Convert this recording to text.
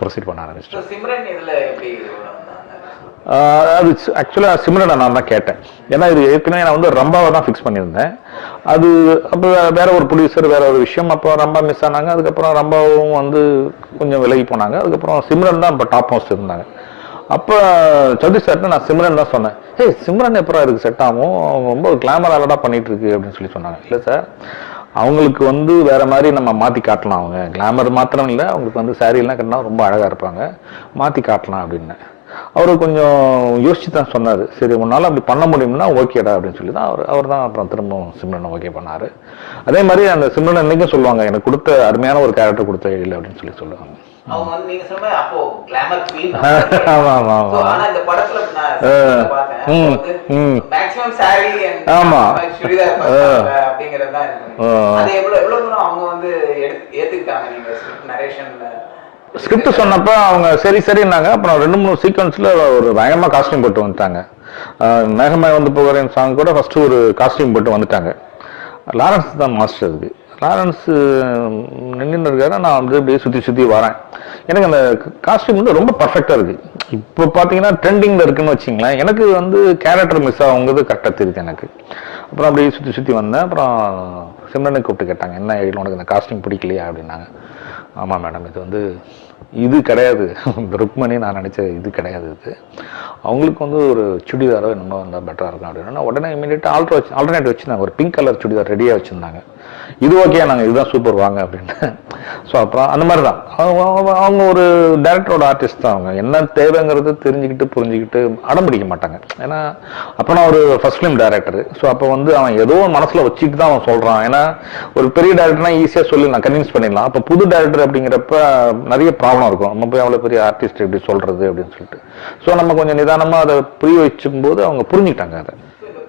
Proceed பண்ண ஆரம்பிச்சிட்டேன். சிம்ரன் இதுல எப்படி அது ஆக்சுவலாக சிம்ரனை நான் தான் கேட்டேன். ஏன்னா இது ஏற்கனவே நான் வந்து ரம்பாவை தான் ஃபிக்ஸ் பண்ணியிருந்தேன். அது அப்போ வேற ஒரு ப்ரொடியூசர் வேற ஒரு விஷயம், அப்போ ரம்பா மிஸ் ஆனாங்க. அதுக்கப்புறம் ரம்பாவும் வந்து கொஞ்சம் விலகி போனாங்க. அதுக்கப்புறம் சிம்ரன் தான் இப்போ டாப் மோஸ்ட் இருந்தாங்க. அப்போ சௌத்ரி சார்ட்டு நான் சிம்ரன் தான் சொன்னேன். ஏய் சிம்ரன் எப்பறம் இருக்குது செட் ஆகும், அவங்க ரொம்ப கிளாமராக பண்ணிட்டு இருக்கு அப்படின்னு சொல்லி சொன்னாங்க. இல்லை சார், அவங்களுக்கு வந்து வேற மாதிரி நம்ம மாற்றி காட்டலாம். அவங்க கிளாமர் மாத்திரம் இல்லை, அவங்களுக்கு வந்து சாரீலாம் கட்டினா ரொம்ப அழகாக இருப்பாங்க, மாற்றி காட்டலாம் அப்படின்னு. அவரு கொஞ்சம் யோசிச்சு தான் சொன்னார். சரி உன்னால அப்படி பண்ண முடியும்னா ஓகேடா அப்படின்னு சொல்லி தான் அவர் தான் அப்புறம் திரும்பவும் சிம்ரனை ஓகே பண்ணாரு. அதே மாதிரி அந்த சிம்ரன் இன்னைக்கும் சொல்லுவாங்க, எனக்கு கொடுத்த அருமையான ஒரு கேரக்டர் கொடுத்த இல்லை அப்படின்னு சொல்லி சொல்லுவாங்க. அவங்க வந்து நீங்க சொன்ன அப்போ கிளாமர் குவீன். ஆமா ஆமா ஆமா. ஆனா இந்த படத்துல நான் பார்த்தேன் மேக்ஸिमम சாரி அண்ட் ஆமா சுடிதார் அப்படிங்கறது தான் இருக்கு. அது எவ்வளவு தூரம் அவங்க வந்து ஏத்துக்கிட்டாங்க நீங்க ஸ்கிரிப்ட் நரேஷன்ல? ஸ்கிரிப்ட் சொன்னப்ப அவங்க சரி சரின்னாங்க. அப்புறம் 2-3 சீக்வன்ஸ்ல ஒரு பயங்கரமா காஸ்டியூம் போட்டு வந்துட்டாங்க. மேகமாய் வந்து போகிறேன் சாங் கூட ஃபர்ஸ்ட் ஒரு காஸ்டியூம் போட்டு வந்துட்டாங்க. லாரன்ஸ் தான் மாஸ்டர் அதுக்கு. லாரன்ஸ் நின்று இருக்காரு, நான் வந்து அப்படியே சுற்றி வரேன். எனக்கு அந்த காஸ்டியூம் வந்து ரொம்ப பர்ஃபெக்டாக இருக்குது. இப்போ பார்த்தீங்கன்னா ட்ரெண்டிங்கில் இருக்குன்னு வச்சிங்களேன். எனக்கு வந்து கேரக்டர் மிஸ் ஆகுங்கிறது கரெக்டாக தெரியுது எனக்கு. அப்புறம் அப்படியே சுற்றி வந்தேன். அப்புறம் சிம்ரனை கூப்பிட்டு கேட்டாங்க, என்ன உனக்கு இந்த காஸ்டியூம் பிடிக்கலையா அப்படின்னாங்க. ஆமாம் மேடம், இது வந்து இது கிடையாது, இந்த ருக்மணி நான் நினச்ச இது கிடையாது. இது அவங்களுக்கு வந்து ஒரு சுடிதாரோ என்னமோ வந்தால் பெட்டராக இருக்கும் அப்படின்னா உடனே இமீடியட்டாக ஆல்டர்னேட் வச்சுருந்தாங்க. ஒரு பிங்க் கலர் சுடிதார் ரெடியாக வச்சுருந்தாங்க. இது ஓகே, நாங்கள் இதுதான் சூப்பர் வாங்க அப்படின்னு. ஸோ அப்புறம் அந்த மாதிரி தான் அவங்க ஒரு டேரக்டரோட ஆர்டிஸ்ட் தான். அவங்க என்ன தேவைங்கிறது தெரிஞ்சுக்கிட்டு புரிஞ்சுக்கிட்டு அடம் பிடிக்க மாட்டாங்க. ஏன்னா அப்போ நான் ஒரு ஃபர்ஸ்ட் ஃபிலிம் டேரக்டர். ஸோ அப்போ வந்து அவன் ஏதோ மனசில் வச்சுக்கிட்டு தான் அவன் சொல்கிறான். ஏன்னா ஒரு பெரிய டேரக்டர்னா ஈஸியாக சொல்லி நான் கன்வின்ஸ் பண்ணிடலாம். அப்போ புது டேரக்டர் அப்படிங்கிறப்ப நிறைய ப்ராப்ளம் இருக்கும். நம்ம போய் அவ்வளோ பெரிய ஆர்டிஸ்ட் எப்படி சொல்கிறது அப்படின்னு சொல்லிட்டு. ஸோ நம்ம கொஞ்சம் நிதானமாக அதை புரிய வச்சுக்கும் போது அவங்க புரிஞ்சுக்கிட்டாங்க அதை.